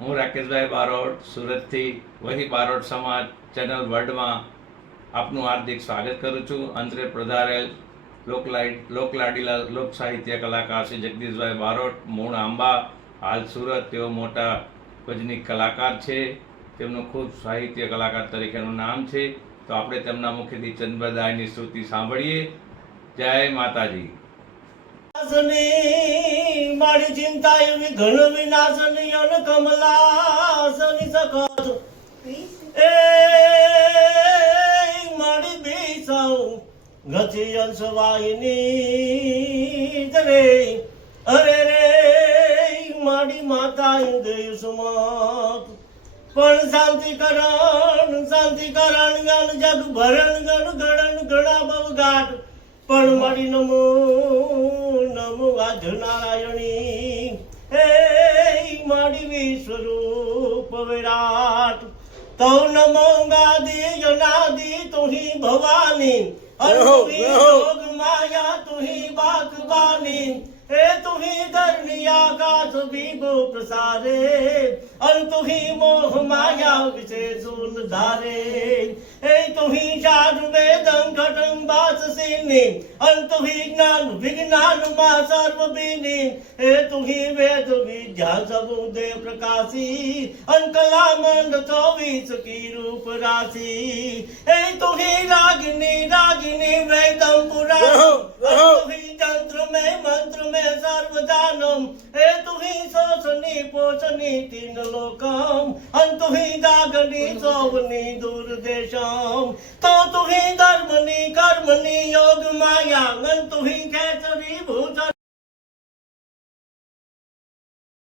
હું રાકેશભાઈ બારોટ, સુરતથી વહી બારોટ સમાજ ચેનલ વર્લ્ડમાં આપનું હાર્દિક સ્વાગત કરું છું. અંતરે પ્રધારેલ લોકલાઈ લોકલાડીલા લોક સાહિત્ય કલાકાર શ્રી જગદીશભાઈ બારોટ, મૂળ આંબા, હાલ સુરત, તેઓ મોટા ભજની કલાકાર છે. તેમનું ખૂબ સાહિત્ય કલાકાર તરીકેનું નામ છે. તો આપણે તેમના મુખેથી ચંદ્રદાયની સ્તુતિ સાંભળીએ. જય માતાજી. મારી ચિંતા એવી ઘન વિનાશની અન કમલાસની સખત. એ મારી બેસવ ગતિ અંશવાહિની રે. અરે રે મારી માતા દેવ સુમત પણ શાંતિ કરણ શાંતિ કરણ ગણ જગ ભરણ ગણ ગણન ગણા બવ ગાટ પણ મારી નમો નમો આજ નારાયણી વિશ્વરૂપ વિરાટ. તો નમો ગાદી જનાદી તુહી ભવાની. અનુહી યોગ માયા તુહી બાકબાની એ તુહી ધરણી આકાશ વિભો પ્રસારે અંતુહી મોહ માયા વિશેષુલ ધારે. એ તુહી સાધુ વેદં વિજ્ઞાની અંત વિજ્ઞાન વિજ્ઞાનમાં સર્વબીની હે તુહી વેદ વિદ્યા સબુદે પ્રકાશી અંકલા મંદ ચોવીસ કી રૂપ રાશિ હે તુહી રાગની રાગની વેદમ પુરાણ તંત્ર મે મંત્ર મે સર્વદાનમ હે તુહી સોસની પોષની તીન લોકમ અંતુહી દાગની સૌની દૂર દેશમ તો તુહી ધર્મ